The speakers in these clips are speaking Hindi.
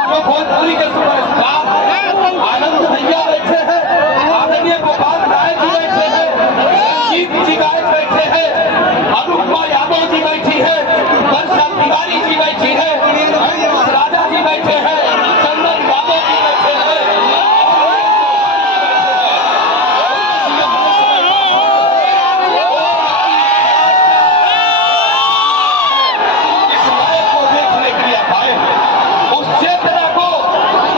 जो भोजपुरी के सुपरस्टार आनंद भैया बैठे हैं, आदरणीय गोपाल नायक जी बैठे हैं, रंजीत जी गायक बैठे हैं, अनुपमा यादव जी बैठी है, वर्षा तिवारी जी बैठी है, राजा जी बैठे हैं, चंदन यादव जी बैठे हैं। इस लायक को देखने के लिए आए, उस चेतना को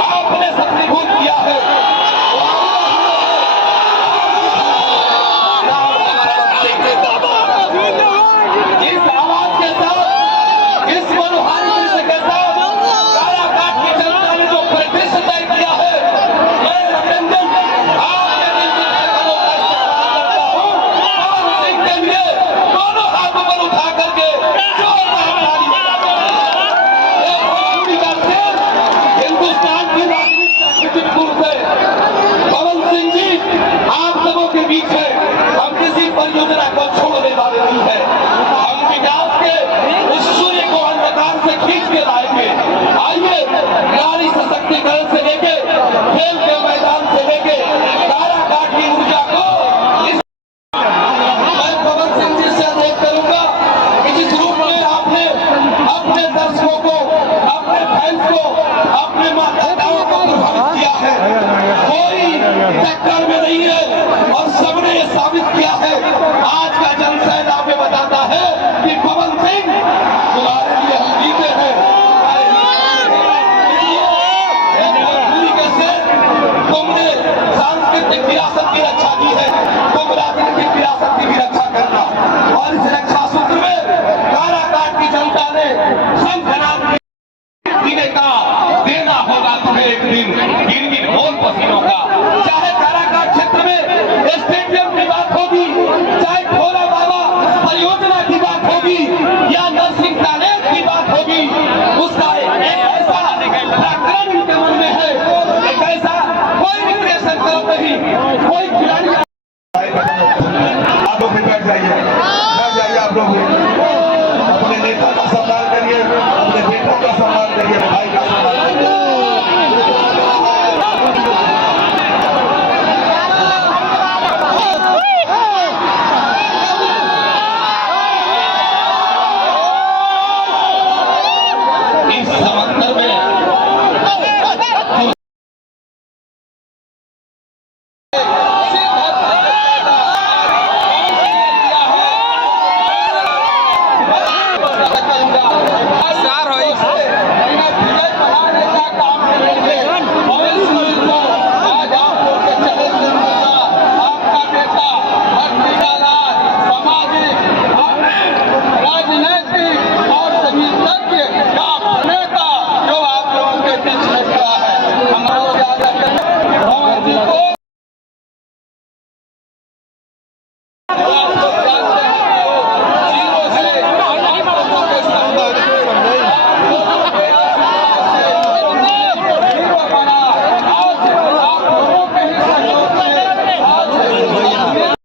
आपने सत्याभूत किया है। जिस आवाज के साथ, जिस मनोहारी दृश्य के साथ काराकाट की जनता ने जो परिदृश्य तय किया है, मैं अभिनंदन आपके दिल की धड़कनों का इस्तेमाल करता हूं। पवन सिंह के लिए दोनों हाथ ऊपर उठा करके जोरदार ताली बजाते हैं। ये भोजपुरी का शेर हिंदुस्तान की राजनीति का छिटपुर से पवन सिंह जी आप सबों के बीच है। हम किसी परियोजना को छोड़ने वाले नहीं है। हम विकास के उस सूर्य को अंधकार से खींच के लाएंगे। आइए, नारी सशक्तिकरण से लेके खेल के मैदान से लेके काराकाट की ऊर्जा को मैं पवन सिंह जी से अनुरोध करूंगा कि जिस रूप में आपने अपने दर्शकों को, अपने फैंस को, अपने मतदाताओं को प्रभावित किया है, कोई टक्कर में नहीं है और सबने ये साबित किया है। आज का जनसैलाब में बताता है कि पवन सिंह तुम्हारे लिए हम जीते हैं। तुमने सांस्कृतिक विरासत की रक्षा की है, तुम राजनीतिक विरासत की भी रक्षा करना। और इस रक्षा सूत्र में काराकाट की जनता ने शंखनाद पीने का देना होगा तुम्हें एक दिन गिन-गिन बोल पसीनों का। चाहे काराकाट क्षेत्र में स्टेडियम की बात होगी, चाहे भोला बाबा परियोजना की बात होगी या नर्सिंग कॉलेज की बात होगी, उसका एक ऐसा प्रकरण उनके मन में है, एक ऐसा कोई रिक्रिएशन क्लब नहीं, कोई खिलाड़ी